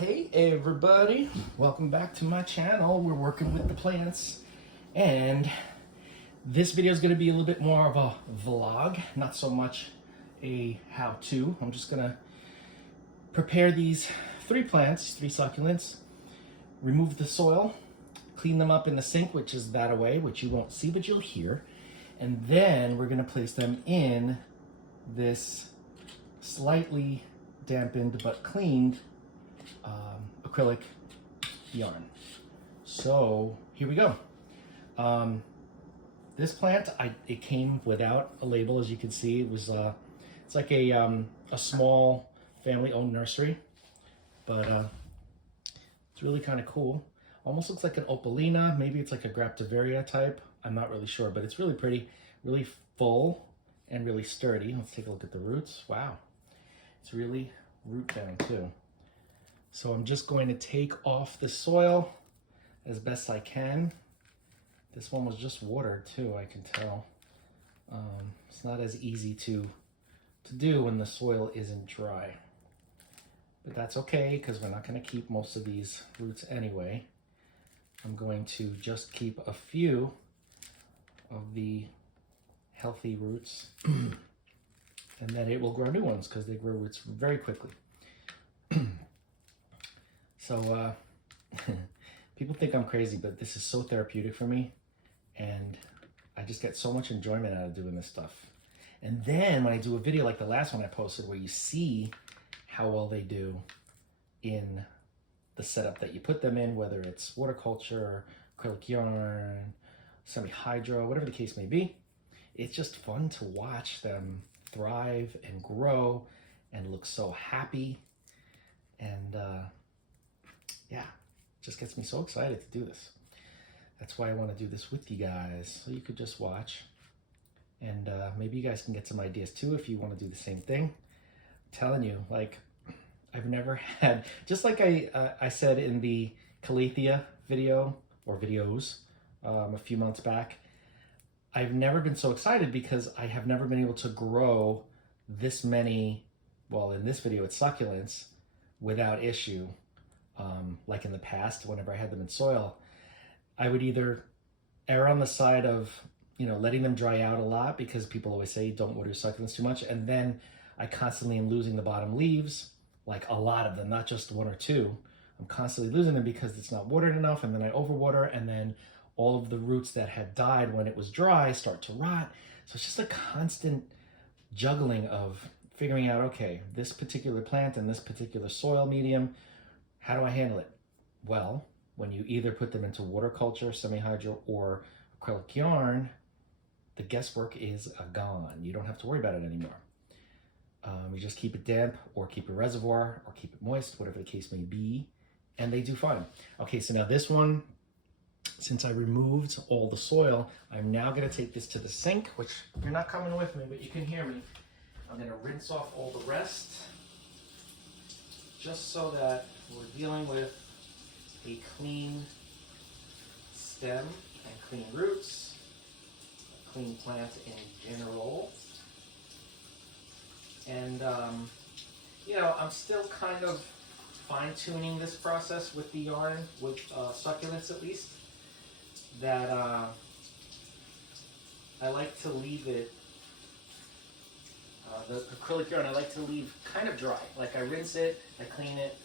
Hey everybody, welcome back to my channel. We're working with the plants, and this video is going to be a little bit more of a vlog, not so much a how-to. I'm just going to prepare these three succulents, remove the soil, clean them up in the sink, which is that away, which you won't see but you'll hear, and then we're going to place them in this slightly dampened but cleaned acrylic yarn. So here we go. This plant, it came without a label, as you can see. It was it's like a small family-owned nursery, but it's really kind of cool. Almost looks like an opalina. Maybe it's like a graptivaria type. I'm not really sure, but it's really pretty, really full, and really sturdy. Let's take a look at the roots. Wow, it's really root bound too. So I'm just going to take off the soil as best I can. This one was just watered too, I can tell. It's not as easy to do when the soil isn't dry. But that's okay, because we're not going to keep most of these roots anyway. I'm going to just keep a few of the healthy roots, and then it will grow new ones because they grow roots very quickly. So people think I'm crazy, but this is so therapeutic for me, and I just get so much enjoyment out of doing this stuff. And then when I do a video like the last one I posted, where you see how well they do in the setup that you put them in, whether it's water culture, acrylic yarn, semi-hydro, whatever the case may be, it's just fun to watch them thrive and grow and look so happy. And yeah, it just gets me so excited to do this. That's why I want to do this with you guys, so you could just watch. And maybe you guys can get some ideas too if you want to do the same thing. I'm telling you, like, I've never had, just like I said in the Calathea video, or videos, a few months back, I've never been so excited because I have never been able to grow this many, well, in this video it's succulents, without issue. Like in the past, whenever I had them in soil, I would either err on the side of, letting them dry out a lot, because people always say don't water your succulents too much, and then I constantly am losing the bottom leaves, like a lot of them, not just one or two. I'm constantly losing them because it's not watered enough, and then I overwater, and then all of the roots that had died when it was dry start to rot. So it's just a constant juggling of figuring out, okay, this particular plant and this particular soil medium, how do I handle it? Well, when you either put them into water culture, semi-hydro, or acrylic yarn, the guesswork is gone. You don't have to worry about it anymore. You just keep it damp, or keep a reservoir, or keep it moist, whatever the case may be, and they do fine. Okay, so now this one, since I removed all the soil, I'm now going to take this to the sink, which you're not coming with me, but you can hear me. I'm going to rinse off all the rest, just so that we're dealing with a clean stem and clean roots, a clean plant in general. And, I'm still kind of fine-tuning this process with the yarn, with succulents at least, that I like to leave it, the acrylic yarn, I like to leave kind of dry. Like, I rinse it, I clean it,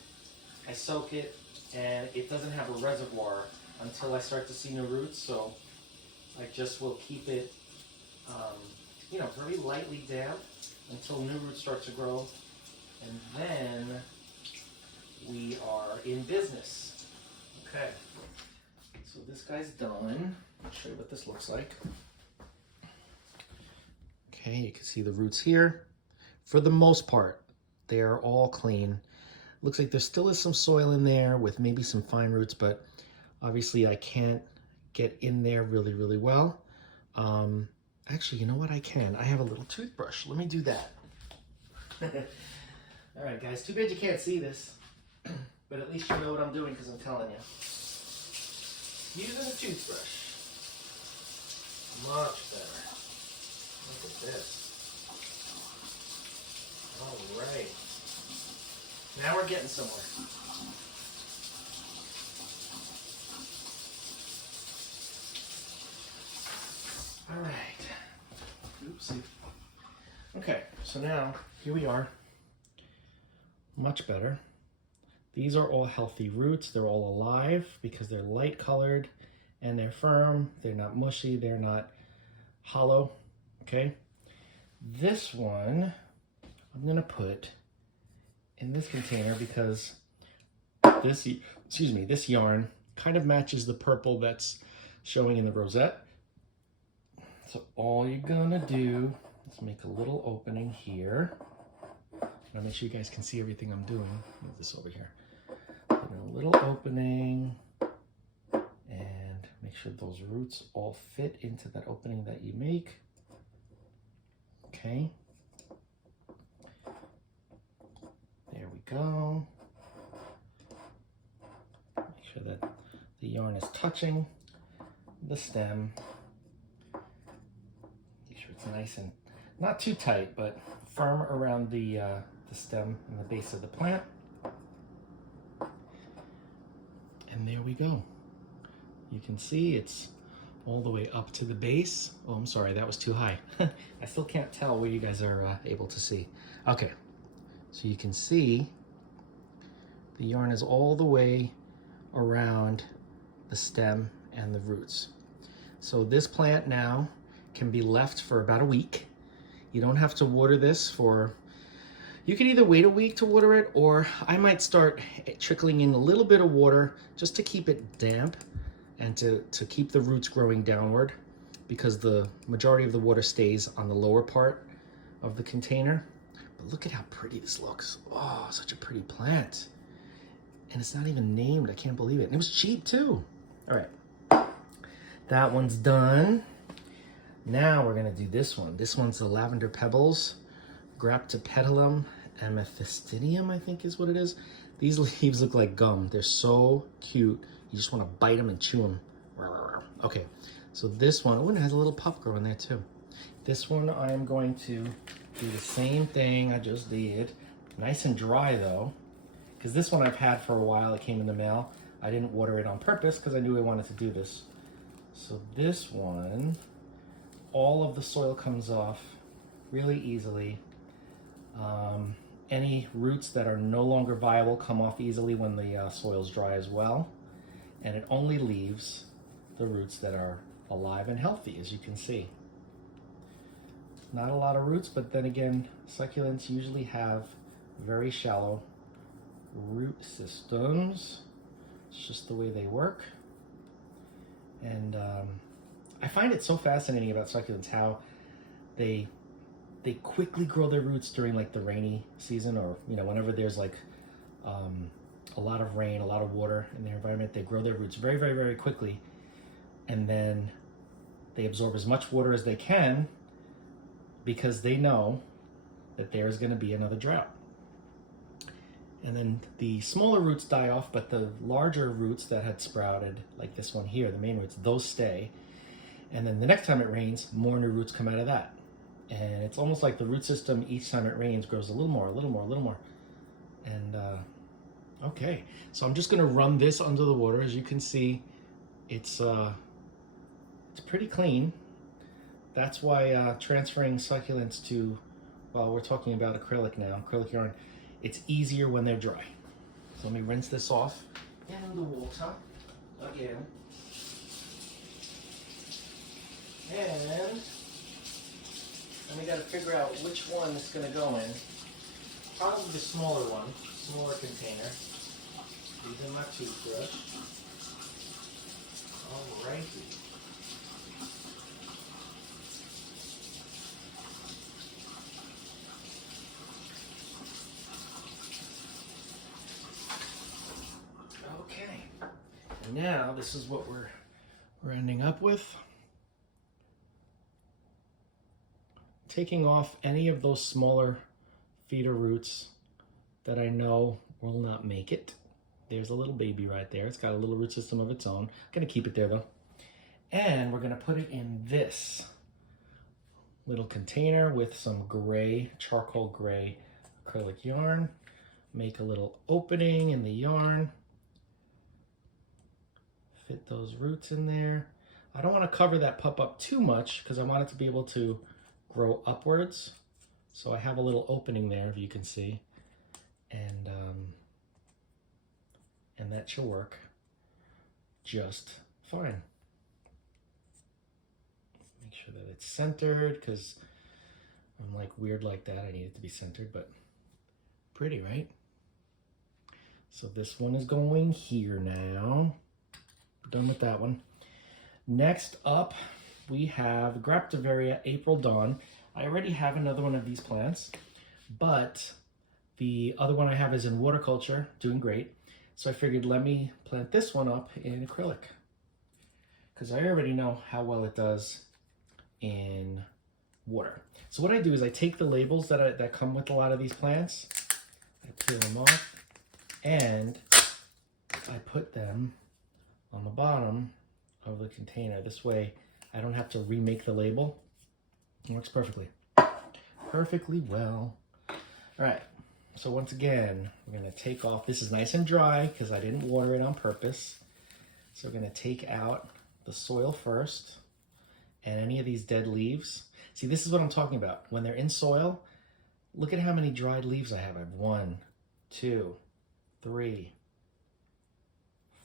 I soak it, and it doesn't have a reservoir until I start to see new roots. So I just will keep it, very lightly damp until new roots start to grow, and then we are in business. Okay, so this guy's done. I'll show you what this looks like. Okay, you can see the roots here. For the most part, they are all clean. Looks like there still is some soil in there with maybe some fine roots, but obviously I can't get in there really, really well. Actually, you know what? I can. I have a little toothbrush. Let me do that. All right, guys, too bad you can't see this, but at least you know what I'm doing, because I'm telling you. Using a toothbrush. Much better. Look at this. All right. Now we're getting somewhere. Oopsie. Okay, so now here we are. Much better. These are all healthy roots. They're all alive because they're light colored and they're firm. They're not mushy. They're not hollow. Okay. This one I'm going to put in this container because this yarn kind of matches the purple that's showing in the rosette. So all you're gonna do is make a little opening here. I'll make sure you guys can see everything I'm doing. Move this over here. Put in a little opening and make sure those roots all fit into that opening that you make. Okay. There we go. Make sure that the yarn is touching the stem. Make sure it's nice and not too tight, but firm around the stem and the base of the plant. And there we go. You can see it's all the way up to the base. Oh, I'm sorry, that was too high. I still can't tell where you guys are able to see. Okay, so you can see the yarn is all the way around the stem and the roots. So this plant now can be left for about a week. You don't have to water this you can either wait a week to water it, or I might start trickling in a little bit of water just to keep it damp and to keep the roots growing downward, because the majority of the water stays on the lower part of the container. But look at how pretty this looks. Oh, such a pretty plant. And it's not even named. I can't believe it. And it was cheap too. All right, that one's done. Now we're gonna do this one. This one's the Lavender Pebbles, Graptopetalum amethystidium, I think is what it is. These leaves look like gum. They're so cute. You just wanna bite them and chew them. Okay, so this one, oh, and it has a little puff growing there too. This one I'm going to do the same thing I just did. Nice and dry though, because this one I've had for a while. It came in the mail. I didn't water it on purpose because I knew I wanted to do this. So this one, all of the soil comes off really easily. Any roots that are no longer viable come off easily when the soil's dry as well. And it only leaves the roots that are alive and healthy, as you can see. Not a lot of roots, but then again, succulents usually have very shallow root systems. It's just the way they work. And I find it so fascinating about succulents how they quickly grow their roots during like the rainy season, or whenever there's like a lot of rain, a lot of water in their environment. They grow their roots very, very, very quickly, and then they absorb as much water as they can because they know that there's going to be another drought. And then the smaller roots die off, but the larger roots that had sprouted, like this one here, the main roots, those stay. And then the next time it rains, more new roots come out of that. And it's almost like the root system, each time it rains, grows a little more, a little more, a little more. And okay, so I'm just gonna run this under the water. As you can see, it's pretty clean. That's why transferring succulents to, well, we're talking about acrylic now, acrylic yarn, it's easier when they're dry. So let me rinse this off in the water again. And we got to figure out which one is going to go in. Probably the smaller one, smaller container. Using my toothbrush. Alrighty. Okay. And now this is what we're ending up with. Taking off any of those smaller feeder roots that I know will not make it. There's a little baby right there. It's got a little root system of its own. I'm gonna keep it there though. And we're gonna put it in this little container with some gray, charcoal gray acrylic yarn. Make a little opening in the yarn. Fit those roots in there. I don't wanna cover that pup up too much because I want it to be able to grow upwards. So I have a little opening there, if you can see, and that should work just fine. Make sure that it's centered, because I'm like weird like that. I need it to be centered, but pretty, right? So this one is going here now. We're done with that one. Next up, we have Graptivaria April Dawn. I already have another one of these plants, but the other one I have is in water culture, doing great. So I figured let me plant this one up in acrylic, because I already know how well it does in water. So what I do is I take the labels that come with a lot of these plants, I peel them off, and I put them on the bottom of the container. This way I don't have to remake the label. It works perfectly. Perfectly well. All right. So once again, we're going to take off. This is nice and dry because I didn't water it on purpose. So we're going to take out the soil first and any of these dead leaves. See, this is what I'm talking about. When they're in soil, look at how many dried leaves I have. I have 1, 2, 3,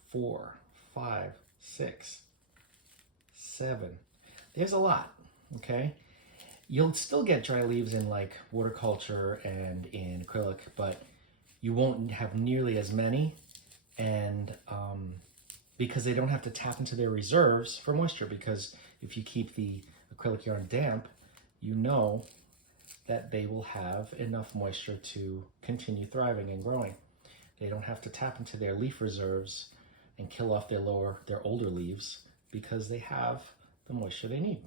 4, 5, 6, 7. There's a lot, okay? You'll still get dry leaves in like water culture and in acrylic, but you won't have nearly as many, and because they don't have to tap into their reserves for moisture, because if you keep the acrylic yarn damp, you know that they will have enough moisture to continue thriving and growing. They don't have to tap into their leaf reserves and kill off their older leaves, because they have the moisture they need.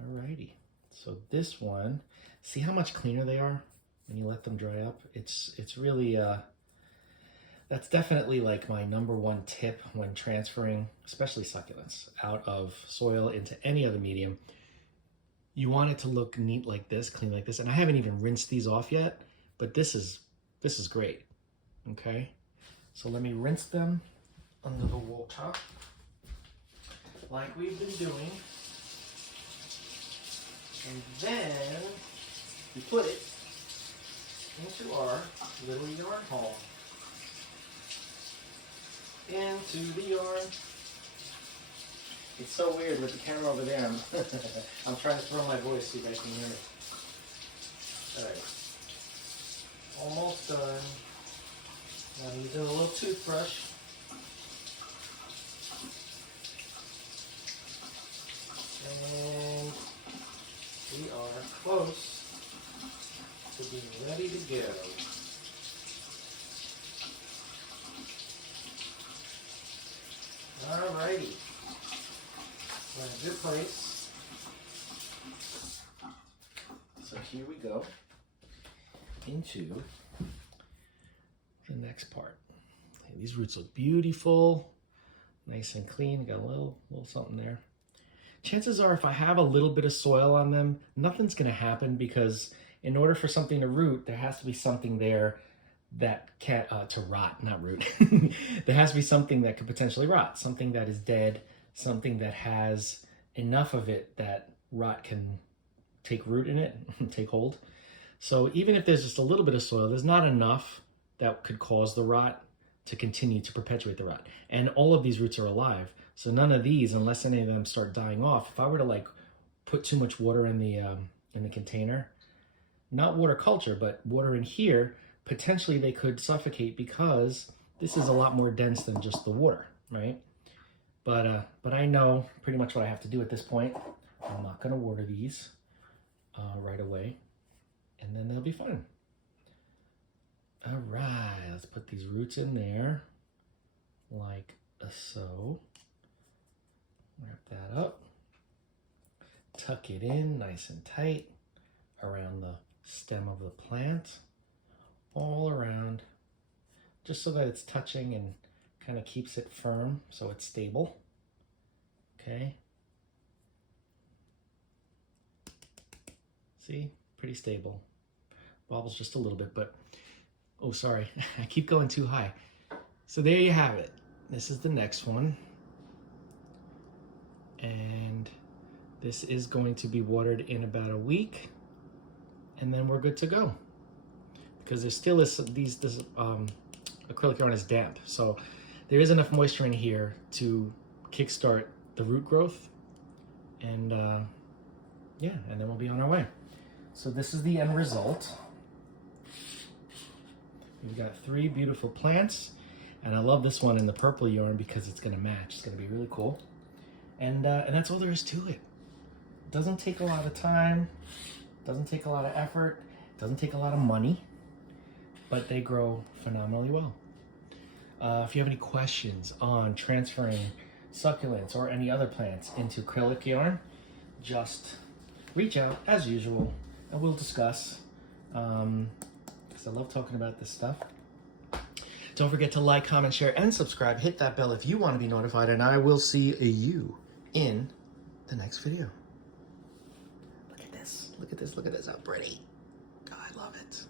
Alrighty, so this one, see how much cleaner they are when you let them dry up? It's really, that's definitely like my #1 tip when transferring, especially succulents, out of soil into any other medium. You want it to look neat like this, clean like this, and I haven't even rinsed these off yet, but this is great, okay? So let me rinse them under the water, like we've been doing. And then we put it into our little yarn haul. Into the yarn. It's so weird with the camera over there. I'm trying to throw my voice so you guys can hear me. Alright. Almost done. Now I'm using a little toothbrush. And we are close to being ready to go. Alrighty. We're in a good place. So here we go into the next part. These roots look beautiful, nice and clean. Got a little something there. Chances are if I have a little bit of soil on them, nothing's going to happen, because in order for something to root, there has to be something there that can't, to rot, not root. There has to be something that could potentially rot, something that is dead, something that has enough of it that rot can take root in it, take hold. So even if there's just a little bit of soil, there's not enough that could cause the rot to continue to perpetuate the rot. And all of these roots are alive. So none of these, unless any of them start dying off, if I were to like put too much water in the container, not water culture, but water in here, potentially they could suffocate, because this is a lot more dense than just the water, right? But I know pretty much what I have to do at this point. I'm not going to water these right away, and then they'll be fine. All right, let's put these roots in there like so. Wrap that up, tuck it in nice and tight around the stem of the plant, all around, just so that it's touching and kind of keeps it firm so it's stable. Okay. See, pretty stable. Wobbles just a little bit, but oh, sorry, I keep going too high. So there you have it. This is the next one. And This is going to be watered in about a week, and then we're good to go. Because there still is this acrylic yarn is damp, so there is enough moisture in here to kickstart the root growth, and yeah, and then we'll be on our way. So this is the end result. We've got 3 beautiful plants, and I love this one in the purple yarn because it's going to match. It's going to be really cool, and that's all there is to it. Doesn't take a lot of time, doesn't take a lot of effort, doesn't take a lot of money, but they grow phenomenally well. If you have any questions on transferring succulents or any other plants into acrylic yarn, just reach out as usual and we'll discuss, because I love talking about this stuff. Don't forget to like, comment, share, and subscribe. Hit that bell if you want to be notified, and I will see you in the next video. Look at this, look at this, look at this, how pretty. God, I love it.